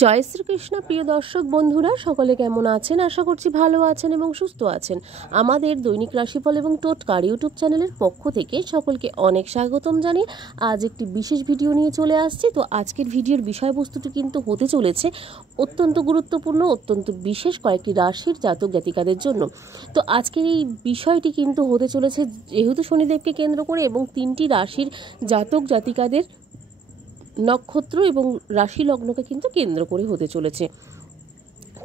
জয় শ্রীকৃষ্ণ। প্রিয় দর্শক বন্ধুরা, সকলে কেমন আছেন? আশা করছি ভালো আছেন এবং সুস্থ আছেন। আমাদের দৈনিক রাশিফল এবং টোটকার ইউটিউব চ্যানেলের পক্ষ থেকে সকলকে অনেক স্বাগতম জানিয়ে আজ একটি বিশেষ ভিডিও নিয়ে চলে আসছি। তো আজকের ভিডিওর বিষয়বস্তুটি কিন্তু হতে চলেছে অত্যন্ত গুরুত্বপূর্ণ, অত্যন্ত বিশেষ কয়েকটি রাশির জাতক জাতিকাদের জন্য। তো আজকের এই বিষয়টি কিন্তু হতে চলেছে যেহেতু শনিদেবকে কেন্দ্র করে এবং 3টি রাশির জাতক জাতিকাদের নক্ষত্র এবং রাশি লগ্নকে কিন্তু কেন্দ্র করে হতে চলেছে।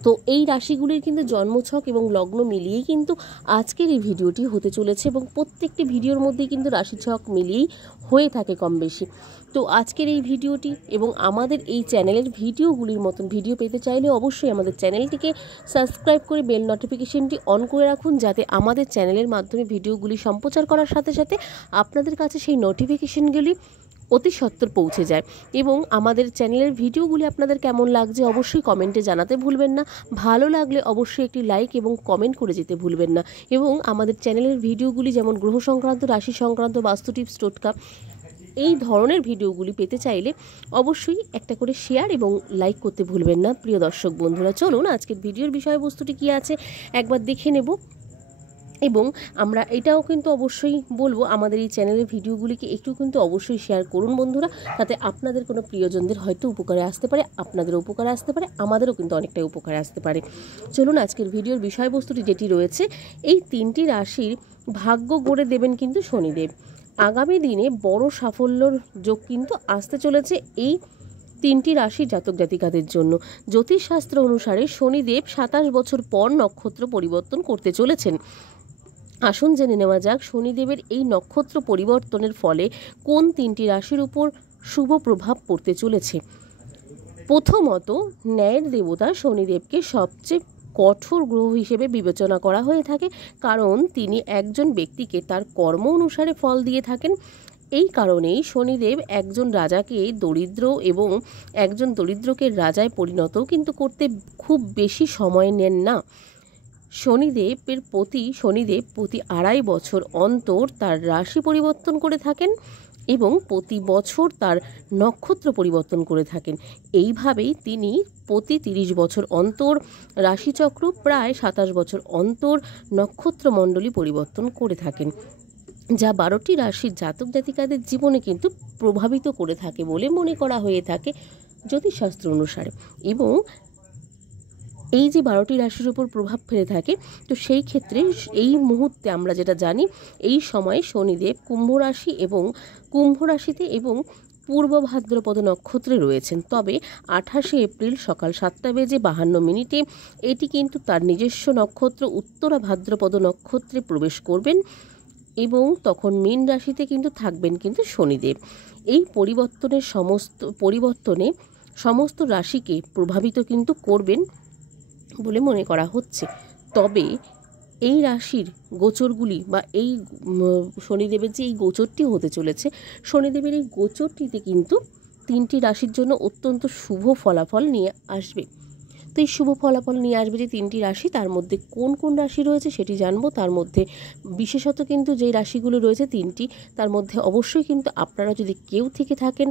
তো এই রাশিগুলির কিন্তু জন্মছক এবং লগ্ন মিলিয়েই কিন্তু আজকের এই ভিডিওটি হতে চলেছে এবং প্রত্যেকটি ভিডিওর মধ্যেই কিন্তু রাশিছক মিলিয়েই হয়ে থাকে কম বেশি। তো আজকের এই ভিডিওটি এবং আমাদের এই চ্যানেলের ভিডিওগুলির মতন ভিডিও পেতে চাইলে অবশ্যই আমাদের চ্যানেলটিকে সাবস্ক্রাইব করে বেল নোটিফিকেশনটি অন করে রাখুন, যাতে আমাদের চ্যানেলের মাধ্যমে ভিডিওগুলি সম্প্রচার করার সাথে সাথে আপনাদের কাছে সেই নোটিফিকেশনগুলি অতি সত্বর পৌঁছে যায়। এবং আমাদের চ্যানেলের ভিডিওগুলি আপনাদের কেমন লাগছে অবশ্যই কমেন্টে জানাতে ভুলবেন না। ভালো লাগলে অবশ্যই একটি লাইক এবং কমেন্ট করে যেতে ভুলবেন না। এবং আমাদের চ্যানেলের ভিডিওগুলি যেমন গ্রহ সংক্রান্ত, রাশি সংক্রান্ত, বাস্তু টিপস, টোটকা এই ধরনের ভিডিওগুলি পেতে চাইলে অবশ্যই একটা করে শেয়ার এবং লাইক করতে ভুলবেন না। প্রিয় দর্শক বন্ধুরা, চলুন আজকের ভিডিওর বিষয়বস্তুটি কী আছে একবার দেখে নেব। এবং আমরা এটাও কিন্তু অবশ্যই বলবো, আমাদের এই চ্যানেলের ভিডিওগুলিকে একটু কিন্তু অবশ্যই শেয়ার করুন বন্ধুরা, তাতে আপনাদের কোনো প্রিয়জনদের হয়তো উপকারে আসতে পারে, আপনাদেরও উপকারে আসতে পারে, আমাদেরও কিন্তু অনেকটাই উপকারে আসতে পারে। চলুন আজকের ভিডিওর বিষয়বস্তুটি যেটি রয়েছে, এই 3টি রাশির ভাগ্য গড়ে দেবেন কিন্তু শনিদেব। আগামী দিনে বড় সাফল্যর যোগ কিন্তু আসতে চলেছে এই 3টি রাশির জাতক জাতিকাদের জন্য। জ্যোতিষশাস্ত্র অনুসারে শনিদেব 27 বছর পর নক্ষত্র পরিবর্তন করতে চলেছেন। আসুন জেনে নেওয়া যাক শনিদেবের এই নক্ষত্র পরিবর্তনের ফলে কোন 3টি রাশির উপর শুভ প্রভাব পড়তে চলেছে। প্রথমত, ন্যায়ের দেবতা শনিদেবকে সবচেয়ে কঠোর গ্রহ হিসেবে বিবেচনা করা হয়ে থাকে, কারণ তিনি একজন ব্যক্তিকে তার কর্ম অনুসারে ফল দিয়ে থাকেন। এই কারণেই শনিদেব একজন রাজাকে দরিদ্র এবং একজন দরিদ্রকে রাজায় পরিণতও কিন্তু করতে খুব বেশি সময় নেন না। শনিদেব প্রতি 2.5 বছর অন্তর তার রাশি পরিবর্তন করে থাকেন এবং প্রতি বছর তার নক্ষত্র পরিবর্তন করে থাকেন। এইভাবেই তিনি প্রতি 30 বছর অন্তর রাশিচক্র, প্রায় 27 বছর অন্তর নক্ষত্রমণ্ডলী পরিবর্তন করে থাকেন, যা 12টি রাশির জাতক জাতিকাদের জীবনে কিন্তু প্রভাবিত করে থাকে বলে মনে করা হয়ে থাকে জ্যোতিষশাস্ত্র অনুসারে। এবং এই যে 12টি রাশির উপর প্রভাব ফেলে থাকে, তো সেই ক্ষেত্রে এই মুহূর্তে আমরা যেটা জানি, এই সময়ে শনিদেব কুম্ভ রাশিতে এবং পূর্ব ভাদ্রপদ নক্ষত্রে রয়েছেন। তবে 28 এপ্রিল সকাল 7:52 এটি কিন্তু তার নিজস্ব নক্ষত্র উত্তরা ভাদ্রপদ নক্ষত্রে প্রবেশ করবেন এবং তখন মীন রাশিতে কিন্তু থাকবেন কিন্তু শনিদেব। এই পরিবর্তনে সমস্ত রাশিকে প্রভাবিত কিন্তু করবেন বলে মনে করা হচ্ছে। তবে এই রাশির গোচরগুলি বা এই শনিদেবের যে এই গোচরটি হতে চলেছে, শনিদেবের এই গোচরটিতে কিন্তু 3টি রাশির জন্য অত্যন্ত শুভ ফলাফল নিয়ে আসবে। তো এই শুভ ফলাফল নিয়ে আসবে যে 3টি রাশি, তার মধ্যে কোন কোন রাশি রয়েছে সেটি জানবো। তার মধ্যে বিশেষত কিন্তু যেই রাশিগুলো রয়েছে 3টি, তার মধ্যে অবশ্যই কিন্তু আপনারা যদি কেউ থেকে থাকেন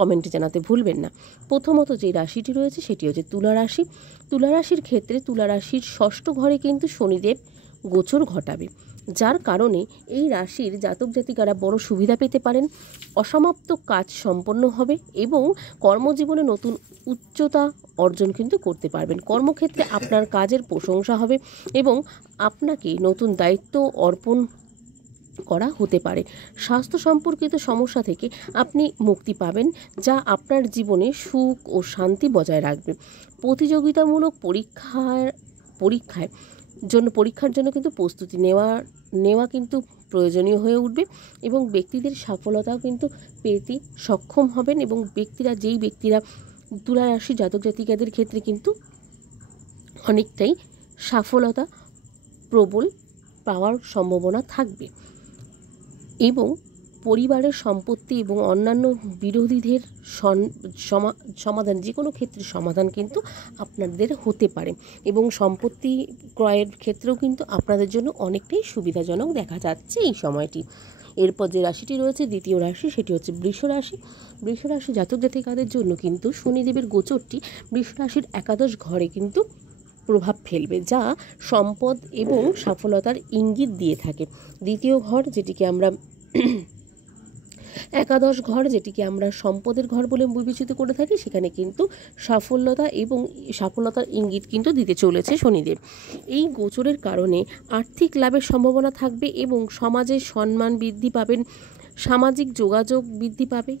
কমেন্টে জানাতে ভুলবেন না। প্রথমত যে রাশিটি রয়েছে সেটি হচ্ছে তুলা রাশি। তুলা রাশির ক্ষেত্রে তুলা রাশির 6ষ্ঠ ঘরে কিন্তু শনিদেব গোচর ঘটাবে, যার কারণে এই রাশির জাতক জাতিকারা বড় সুবিধা পেতে পারেন, অসমাপ্ত কাজ সম্পন্ন হবে এবং কর্মজীবনে নতুন উচ্চতা অর্জন কিন্তু করতে পারবেন। কর্মক্ষেত্রে আপনার কাজের প্রশংসা হবে এবং আপনাকে নতুন দায়িত্ব অর্পণ করা হতে পারে। স্বাস্থ্য সম্পর্কিত সমস্যা থেকে আপনি মুক্তি পাবেন, যা আপনার জীবনে সুখ ও শান্তি বজায় রাখবে। প্রতিযোগিতামূলক পরীক্ষার জন্য কিন্তু প্রস্তুতি নেওয়া কিন্তু প্রয়োজনীয় হয়ে উঠবে এবং ব্যক্তিদের সফলতাও কিন্তু পেতে সক্ষম হবেন। এবং যেই ব্যক্তিরা তুলা রাশি জাতক জাতিকাদের ক্ষেত্রে কিন্তু অনেকটাই সফলতা প্রবল পাওয়ার সম্ভাবনা থাকবে এবং পরিবারের সম্পত্তি এবং অন্যান্য বিরোধীদের সমাধান, যে কোনো ক্ষেত্রে সমাধান কিন্তু আপনাদের হতে পারে এবং সম্পত্তি ক্রয়ের ক্ষেত্রেও কিন্তু আপনাদের জন্য অনেকটাই সুবিধাজনক দেখা যাচ্ছে এই সময়টি। এরপর যে রাশিটি রয়েছে দ্বিতীয় রাশি, সেটি হচ্ছে বৃষ রাশি। বৃষ রাশি জাতক জাতিকাদের জন্য কিন্তু শনিদেবের গোচরটি বৃষ রাশির একাদশ ঘরে কিন্তু প্রভাব ফেলবে, যা সম্পদ এবং সফলতার ইঙ্গিত দিয়ে থাকে। দ্বিতীয় ঘর যেটিকে আমরা একাদশ ঘর, যেটিকে আমরা সম্পদের ঘর বলে বিবেচিত করে থাকি, সেখানে কিন্তু সাফল্যতা এবং সফলতার ইঙ্গিত কিন্তু দিতে চলেছে শনিদেব। এই গোচরের কারণে আর্থিক লাভের সম্ভাবনা থাকবে এবং সমাজের সম্মান বৃদ্ধি পাবেন, সামাজিক যোগাযোগ বৃদ্ধি পাবে,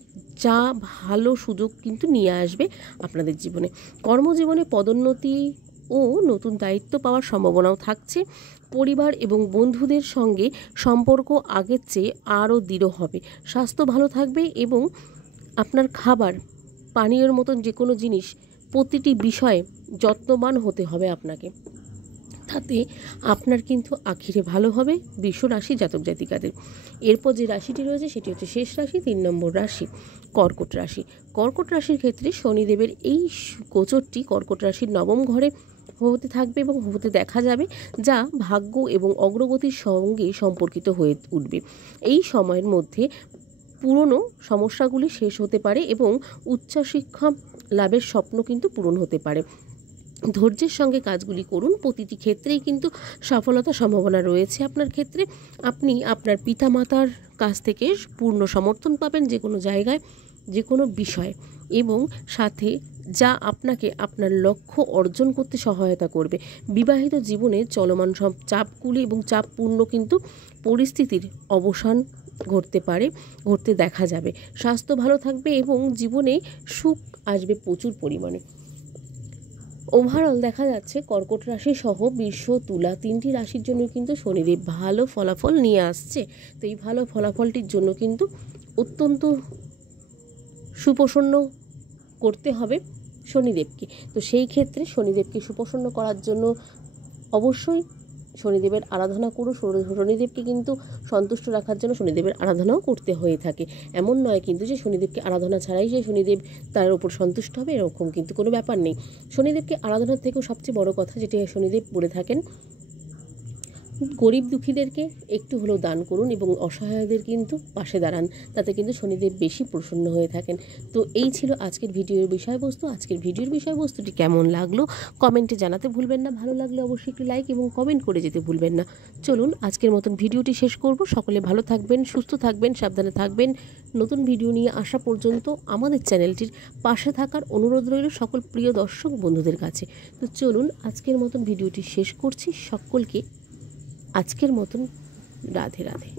যা ভালো সুযোগ কিন্তু নিয়ে আসবে আপনাদের জীবনে। কর্মজীবনে পদোন্নতি ও নতুন দায়িত্ব পাওয়ার সম্ভাবনাও থাকছে। পরিবার এবং বন্ধুদের সঙ্গে সম্পর্ক আগের চেয়ে আরও দৃঢ় হবে। স্বাস্থ্য ভালো থাকবে এবং আপনার খাবার পানীয়ের মতন যে কোনো জিনিস প্রতিটি বিষয়ে যত্নবান হতে হবে আপনাকে, তাতে আপনার কিন্তু আখিরে ভালো হবে বৃষ রাশি জাতক জাতিকাদের। এরপর যে রাশিটি রয়েছে সেটি হচ্ছে শেষ রাশি, 3 নম্বর রাশি কর্কট রাশি। কর্কট রাশির ক্ষেত্রে শনিদেবের এই গোচরটি কর্কট রাশির 9ম ঘরে হতে থাকবে এবং হতে দেখা যাবে, যা ভাগ্য এবং অগ্রগতির সঙ্গে সম্পর্কিত হয়ে উঠবে। এই সময়ের মধ্যে পুরনো সমস্যাগুলি শেষ হতে পারে এবং উচ্চশিক্ষা লাভের স্বপ্ন কিন্তু পূরণ হতে পারে। ধৈর্যের সঙ্গে কাজগুলি করুন, প্রতিটি ক্ষেত্রেই কিন্তু সফলতার সম্ভাবনা রয়েছে আপনার ক্ষেত্রে। আপনি আপনার পিতামাতার কাছ থেকে পূর্ণ সমর্থন পাবেন যে কোনো জায়গায়, যে কোনো বিষয়ে, এবং সাথে যা আপনাকে আপনার লক্ষ্য অর্জন করতে সহায়তা করবে। বিবাহিত জীবনে চলমান সব চাপগুলি এবং চাপপূর্ণ কিন্তু পরিস্থিতির অবসান ঘটতে দেখা যাবে। স্বাস্থ্য ভালো থাকবে এবং জীবনে সুখ আসবে প্রচুর পরিমাণে। ওভারঅল দেখা যাচ্ছে কর্কট রাশি সহ বৃষ, তুলা 3টি রাশির জন্য কিন্তু শনিদেব ভালো ফলাফল নিয়ে আসছে। তো এই ভালো ফলাফলটির জন্য কিন্তু অত্যন্ত সুপ্রসন্ন করতে হবে শনিদেবকে। তো সেই ক্ষেত্রে শনিদেবকে সুপ্রসন্ন করার জন্য অবশ্যই শনিদেবের আরাধনা করুন। শনিদেবকে কিন্তু সন্তুষ্ট রাখার জন্য শনিদেবের আরাধনাও করতে হয়ে থাকে। এমন নয় কিন্তু যে শনিদেবকে আরাধনা ছাড়াই যে শনিদেব তার উপর সন্তুষ্ট হবে, এরকম কিন্তু কোনো ব্যাপার নেই। শনিদেবকে আরাধনার থেকেও সবচেয়ে বড় কথা যেটি শনিদেব বলে থাকেন, গরিব দুঃখীদেরকে একটু হলেও দান করুন এবং অসহায়দের কিন্তু পাশে দাঁড়ান, তাতে কিন্তু শনিদেব বেশি প্রসন্ন হয়ে থাকেন। তো এই ছিল আজকের ভিডিওর বিষয়বস্তু। আজকের ভিডিওর বিষয়বস্তুটি কেমন লাগলো কমেন্টে জানাতে ভুলবেন না। ভালো লাগলে অবশ্যই একটি লাইক এবং কমেন্ট করে যেতে ভুলবেন না। চলুন আজকের মতন ভিডিওটি শেষ করব। সকলে ভালো থাকবেন, সুস্থ থাকবেন, সাবধানে থাকবেন। নতুন ভিডিও নিয়ে আসা পর্যন্ত আমাদের চ্যানেলটির পাশে থাকার অনুরোধ রইল সকল প্রিয় দর্শক বন্ধুদের কাছে। তো চলুন আজকের মতন ভিডিওটি শেষ করছি। সকলকে আজকের মতন রাধে রাধে।